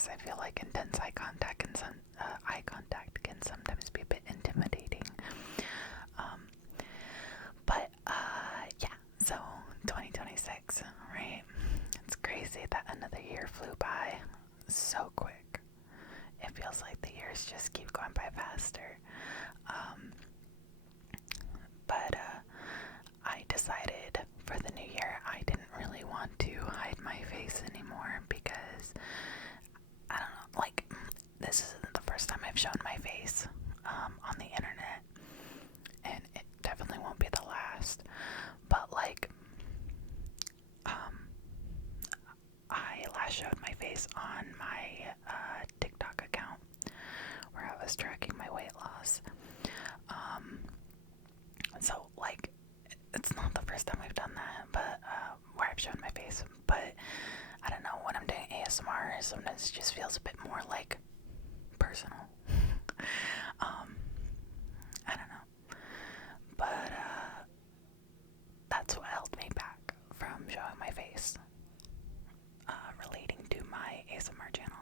because I feel like intense eye contact can sometimes be a bit intimidating. Yeah, so 2026, right? It's crazy that another year flew by so quick. It feels like the years just keep going by faster. But I decided for the new year I didn't really want to hide my face anymore because, I don't know, like, this isn't the first time I've shown my face on the internet, and it definitely won't be the last. But, like, I last showed my face on my TikTok account where I was tracking my weight loss. So, like, it's not the first time I've done that, but where I've shown my face. But I don't know, when I'm doing ASMR, sometimes it just feels a bit more like personal. I don't know, but that's what held me back from showing my face, relating to my ASMR channel.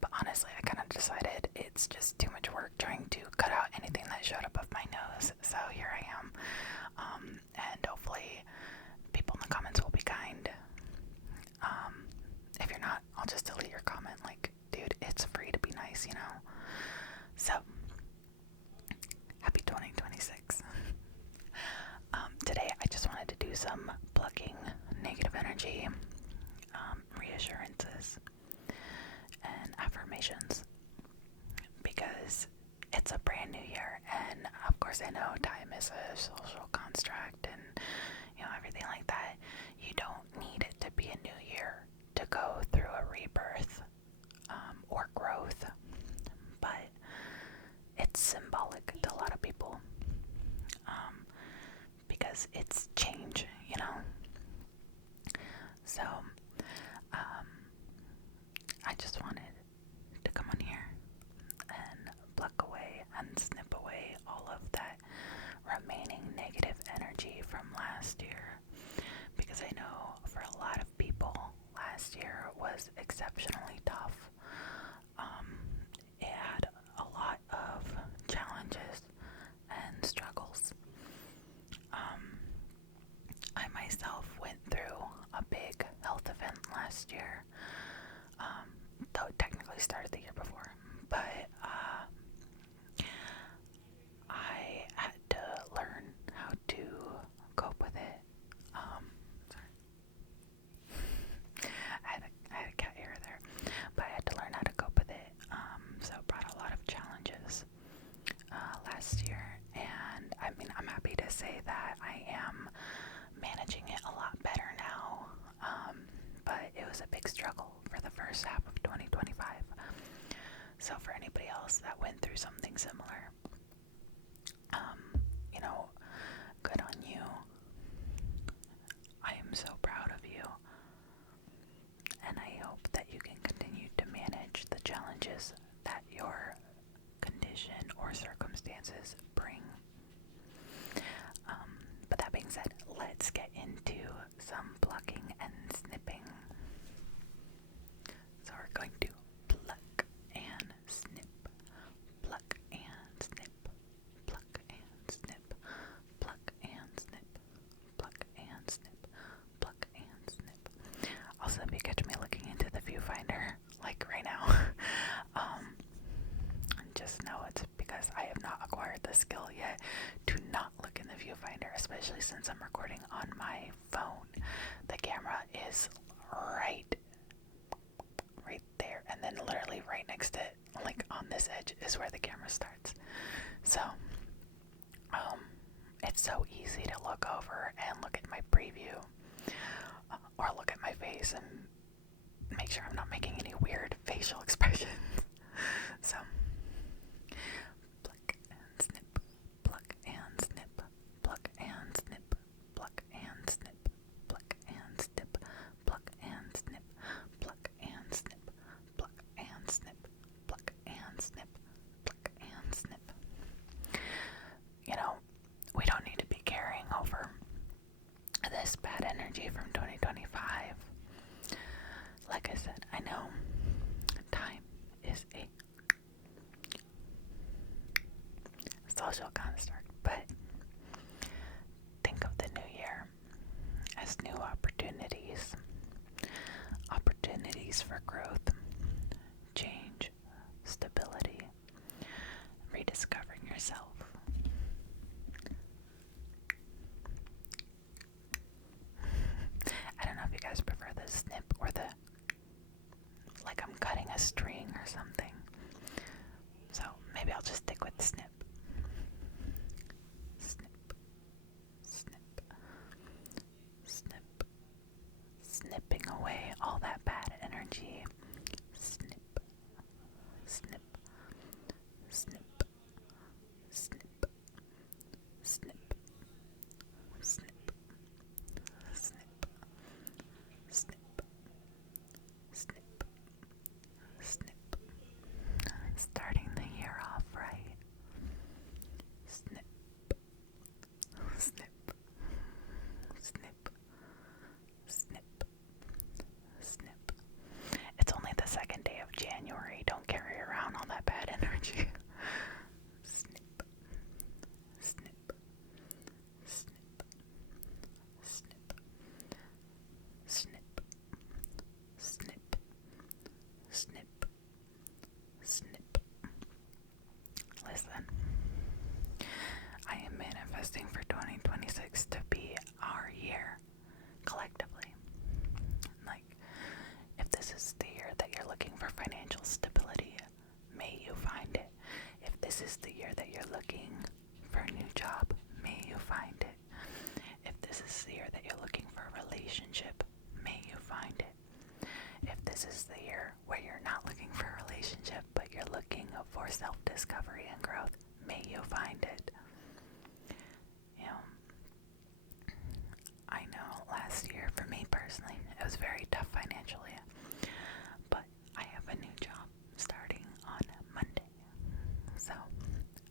But honestly, I kind of decided it's just too much work trying to cut out anything that showed above my nose. So here I am. And hopefully people in the comments will be kind. If you're not, I'll just delete your comment. Like, dude, it's free to be nice, you know? So, happy 2026. Today I just wanted to do some plucking negative energy, reassurances, and affirmations, because it's a brand new year, and of course I know time is a social construct and, you know, everything like that. You don't need it to be a new year to go through a rebirth or growth, but it's symbolic to a lot of people, because it's change, you know. So I just wanted to come on here and pluck away and snip away all of that remaining negative energy from last year, because I know for a lot of people last year was exceptionally tough. It had a lot of challenges and struggles. I myself went through a big health event last year, though it technically started the year before, but I had to learn how to cope with it. I had a cat ear there, but I had to learn how to cope with it. So it brought a lot of challenges last year, and I mean, I'm happy to say that I am managing it a lot better now, but it was a big struggle for the first half of 2025. So for anybody else that went through something similar, you know, good on you. I am so proud of you, and I hope that you can continue to manage the challenges that your condition or circumstances bring. But that being said, let's get into some plucking and snipping. So we're going to pluck and snip, pluck and snip, pluck and snip, pluck and snip, pluck and snip, pluck and snip. Also, if you catch me looking into the viewfinder, like right now, just know it's because I have not acquired the skill yet to not look in the viewfinder, especially since I'm recording on my phone. The camera is right there, and then literally right next to it, like on this edge, is where the camera starts. So, it's so easy to look over and look at my preview, or look at my face and make sure I'm not making any weird facial expressions. So, pluck and snip, pluck and snip, pluck and snip, pluck and snip, pluck and snip, pluck and snip, pluck and snip, pluck and snip, pluck and snip, pluck and snip. You know, we don't need to be carrying over this bad energy from 2025. Like I said, I know time yourself. I don't know if you guys prefer the snip or the, like I'm cutting a string or something. So maybe I'll just stick with snip. Snip, snip, snip, snipping away all that bad energy. Snip, snip, snip, snip, snip, snip, snip, snip, snip, snip. Starting the year off right. Snip, snip, snip, snip, snip. It's only the second day of January. Don't carry around all that bad energy. Snip, snip, snip, snip, snip, snip, snip, snip. Listen, I am manifesting for 2026 to be our year collectively. Like, if this is the year that you're looking for financial stability, may you find it. If this is the year that you're looking for a new job, may you find it. If this is the year that you're looking for a relationship, may you find it. If this is the year where you're not looking for a relationship, but you're looking for self-discovery and growth, may you find it. You know, I know last year for me personally, it was very tough financially, but I have a new job starting on Monday. So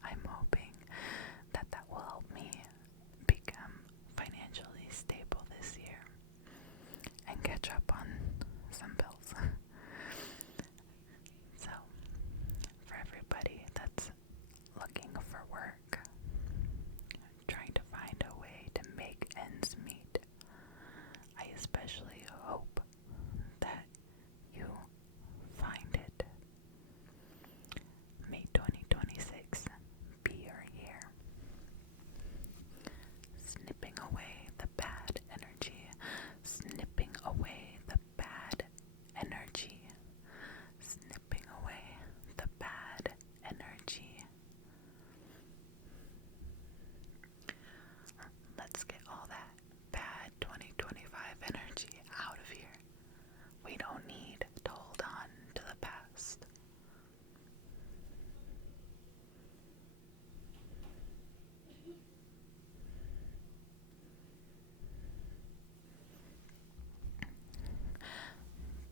I'm hoping that that will help me become financially stable this year and catch up on some bills. So for everybody that's looking for work, trying to find a way to make ends meet, I especially hope that you find it. May 2026 be your year. Snipping away the bad energy. Snipping away the bad energy. Snipping away the bad energy. Let's get all that bad 2025 energy out of here. We don't need to hold on to the past.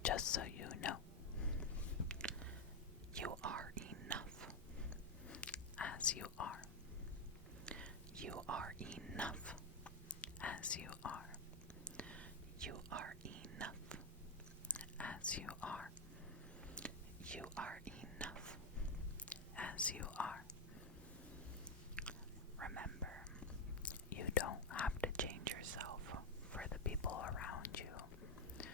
Just so you know, you are enough as you are. You are enough as you are. You are enough as you are. You are enough as you are. Remember, you don't have to change yourself for the people around you.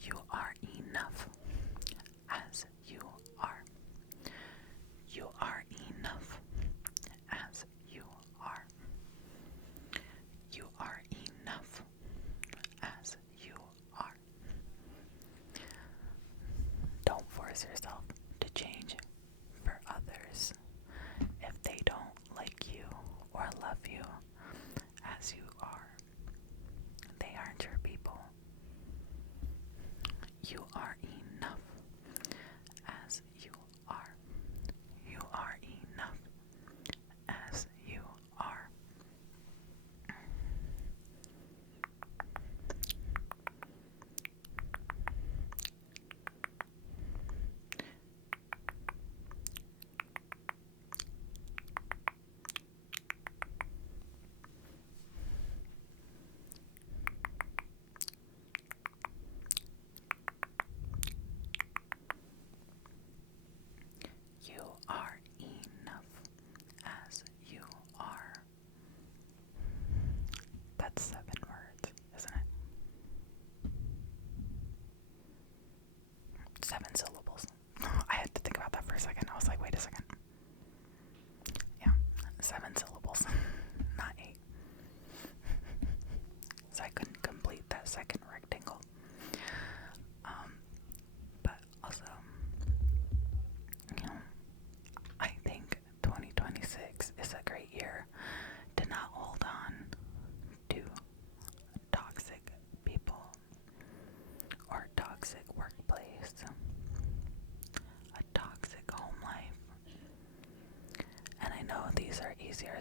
You are enough as you are. You are enough as you are. You are enough as you are. Don't force yourself to change for others if they don't like you or love you as you are. They aren't your people. You are enough as you are. You are enough as you are.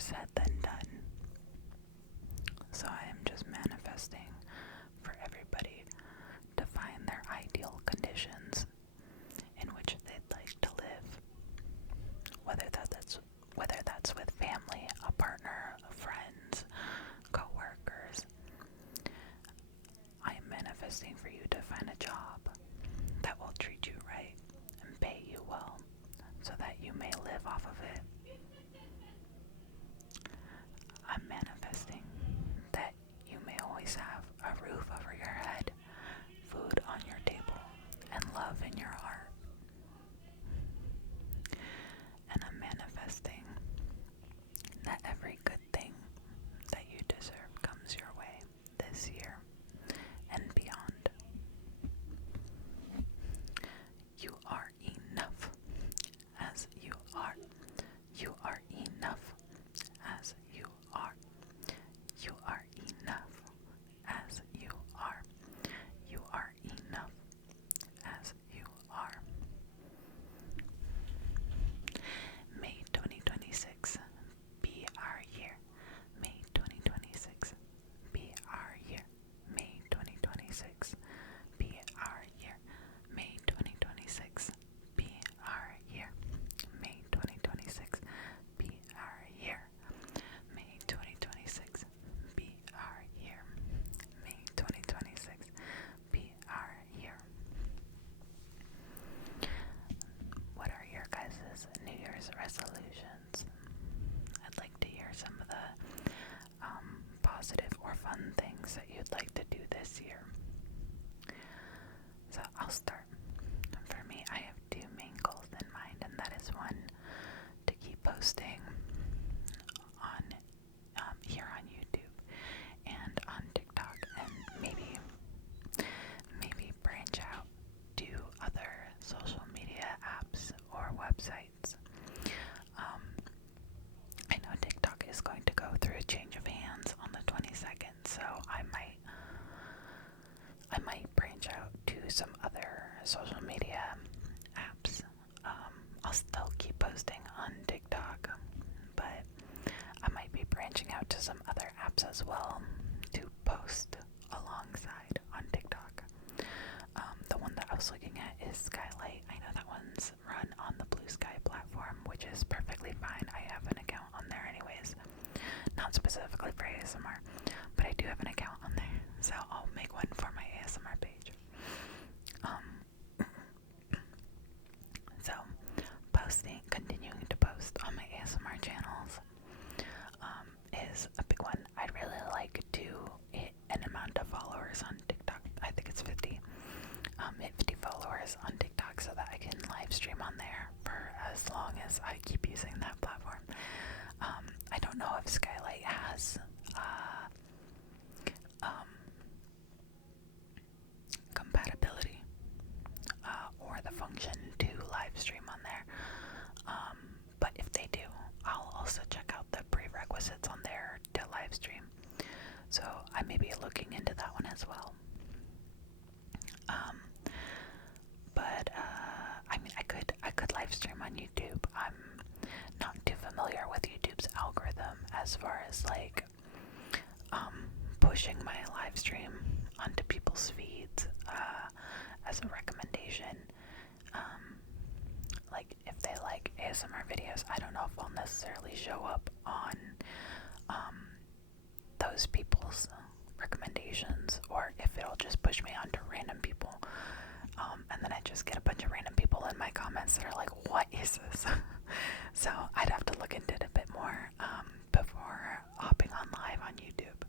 said than done. So I am just manifesting for everybody to find their ideal conditions in which they'd like to live, whether that's with family, a partner, friends, co-workers. I am manifesting for you to find a job that will treat you right and pay you well so that you may live off of it. I'm manifesting that you may always have a roof over your head, food on your table, and love in your heart. And I'm manifesting that every good thing that you deserve comes your way this year and beyond. You are enough as you are. You are enough as you are. You are enough as you are. You are enough as you are. May 2026 be our year. May 2026 be our year. May 2026 be our year. May 2026 be our year. May 2026 be our year. May 2026 be our year. May 2026 be our year. What are your guys' New Year's resolutions? I'd like to hear some of the positive or fun things that you'd like to do this year. So I'll start. For me, I have two main goals in mind, and that is one, to keep posting on here on YouTube and on TikTok, and maybe branch out to other social media apps or websites. I know TikTok is going to go through a change of hands on the 22nd, so I might branch out to some other social media apps. I'll still keep posting on TikTok, but I might be branching out to some other apps as well to post alongside on TikTok. The one that I was looking at is Skylight. I know that one's run on the Blue Sky platform, which is perfectly fine. I have an account on there anyways. Not specifically for ASMR, but I do have an account on there, so I'll make one for my ASMR page. So continuing to post on my ASMR channels is a big one. I'd really like to hit an amount of followers on TikTok. I think it's 50. Hit 50 followers on TikTok so that I can live stream on there for as long as I keep using that platform. I don't know if Skylight has compatibility or the function to live stream on there. But if they do, I'll also check out the prerequisites on there to live stream. So I may be looking into that one as well. But I mean, I could live stream on YouTube. I'm not too familiar with YouTube's algorithm as far as like pushing my live stream onto people's feeds as a recommendation. Like if they like ASMR videos, I don't know if I'll necessarily show up on those people's recommendations, or if it'll just push me onto random people. And then I just get a bunch of random people in my comments that are like, what is this? So I'd have to look into it a bit more before hopping on live on YouTube.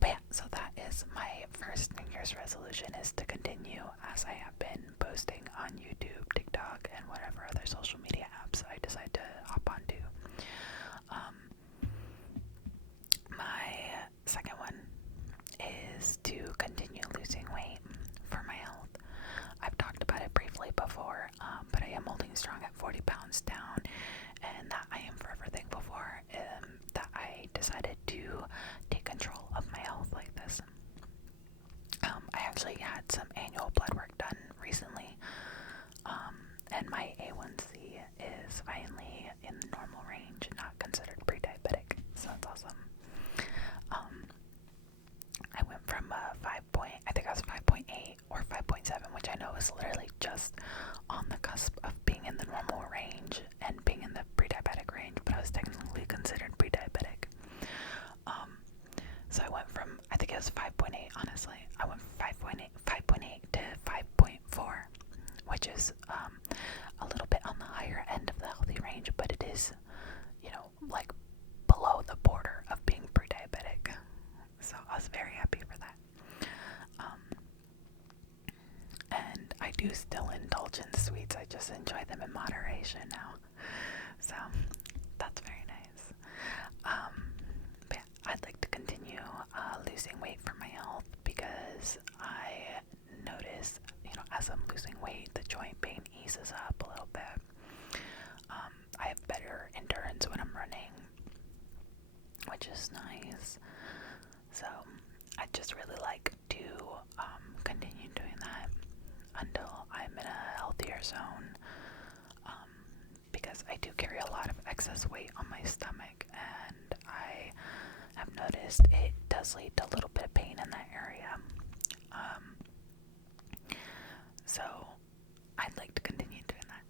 But yeah, so that is my first New Year's resolution, is to continue as I have been posting on YouTube, TikTok, and whatever other social media apps I decide to hop onto. My second one is to continue losing weight for my health. I've talked about it briefly before, but I am holding strong at 40 pounds down, and that I am forever thankful for, that I decided to take control of my health like this. I actually had some 5.7, which I know is literally just on the cusp of being in the normal range and being in the pre-diabetic range, but I was technically considered pre-diabetic. So I went from, I think it was 5.8, honestly. I went from 5.8 to 5.4, which is a little bit on the higher end of the healthy range, but it is, like below the border of being pre-diabetic. So I was very happy for that. And I do still indulge in sweets. I just enjoy them in moderation now. So that's very nice. But yeah, I'd like to continue losing weight for my health, because I notice, as I'm losing weight, the joint pain eases up a little bit. I have better endurance when I'm running, which is nice. So I just really like to continue doing that until I'm in a healthier zone, because I do carry a lot of excess weight on my stomach, and I have noticed it does lead to a little bit of pain in that area. So I'd like to continue doing that.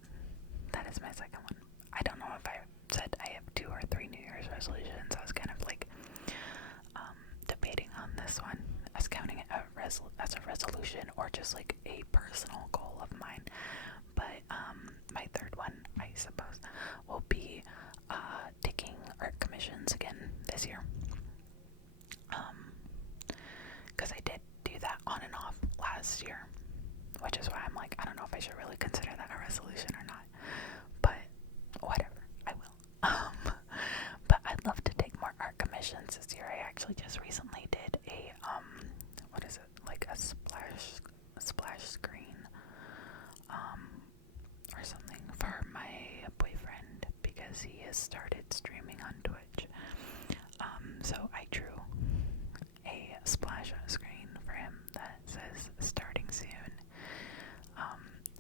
That is my second one. I don't know if I said I have 2 or 3 New Year's resolutions. I was kind of like debating on this one as counting it as a resolution or just like a personal goal of mine. But my third one, I suppose, will be taking art commissions again this year. Because I did do that on and off last year, which is why I'm like, I don't know if I should really consider that a resolution or not. But whatever, I will. But I'd love to take more art commissions this year. I actually just recently did a what is it, like a splash screen or something for my boyfriend, because he has started streaming on Twitch. So I drew a splash screen for him that says starting soon,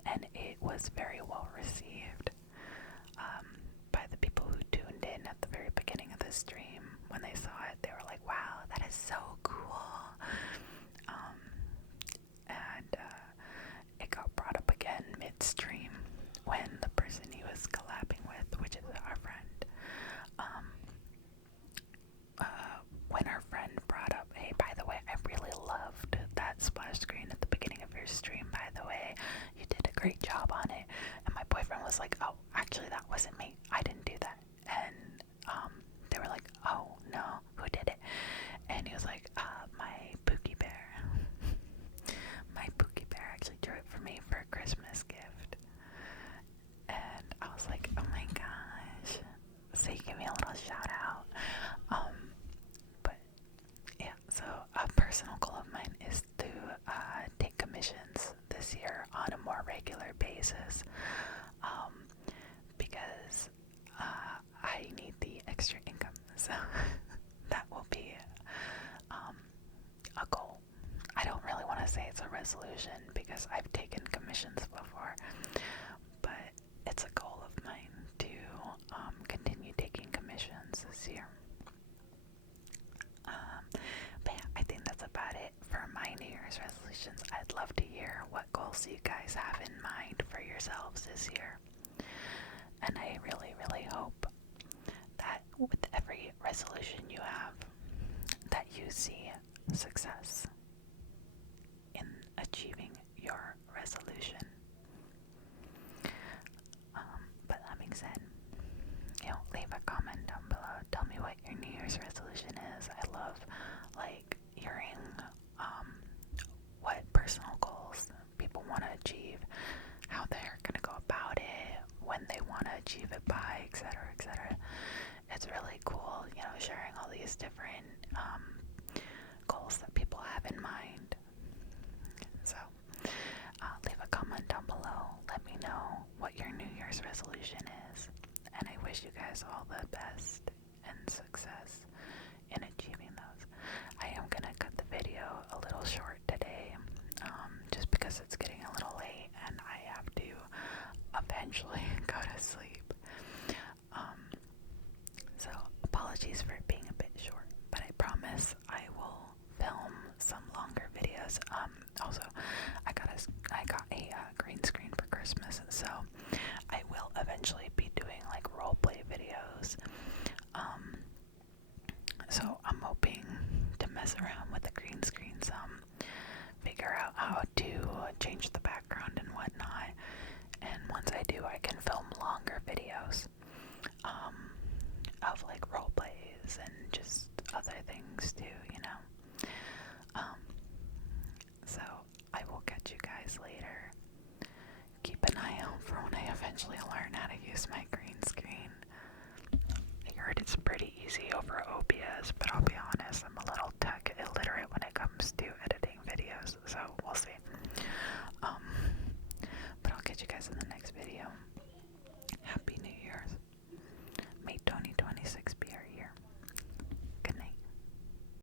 and it was very well received by the people who tuned in at the very beginning of the stream. When they saw it, they were like, wow, that is so cool. And it got brought up again midstream when the person he was collabing with, which is our friend, when our friend brought up, hey, by the way, I really loved that splash screen at the beginning of your stream, by the way, you did a great job on it. And my boyfriend was like, oh, actually that wasn't me, I didn't do that. And they were like, oh no, who did it? And he was like, my Pookie Bear. My Pookie Bear actually drew it for me for a Christmas gift. And I was like, oh my gosh. So you give me a little shout out. But yeah, so a personal goal of mine is to take commissions this year on a more regular basis, because I need the extra income. So that will be a goal. I don't really want to say it's a resolution because I've taken commissions before, but it's a goal of mine to continue taking commissions this year. But yeah, I think that's about it for my New Year's resolutions. I'd love to hear what goals you guys have in mind for yourselves this year. And I really, really hope that with every resolution you have, that you see success in achieving your resolution. But that being said, leave a comment down below. Tell me what your New Year's resolution is. I love hearing what personal goals people want to achieve, how they're gonna go about it, when they want to achieve it by, etc., etc. It's really cool, sharing all these different goals that people have in mind. So leave a comment down below. Let me know what your New Year's resolution is, and I wish you guys all the best and success in achieving those. I am gonna cut the video a little short today, just because it's getting a little late and I have to eventually go to sleep. So apologies for it being a bit short, but I promise I will film some longer videos. Also, I gotta mess around with the green screen some, figure out how to change the background and whatnot. And once I do, I can film longer videos of like role plays and just other things too, you know. So I will catch you guys later. Keep an eye out for when I eventually learn how to use my green screen. I heard it's pretty easy over OBS, but I'll be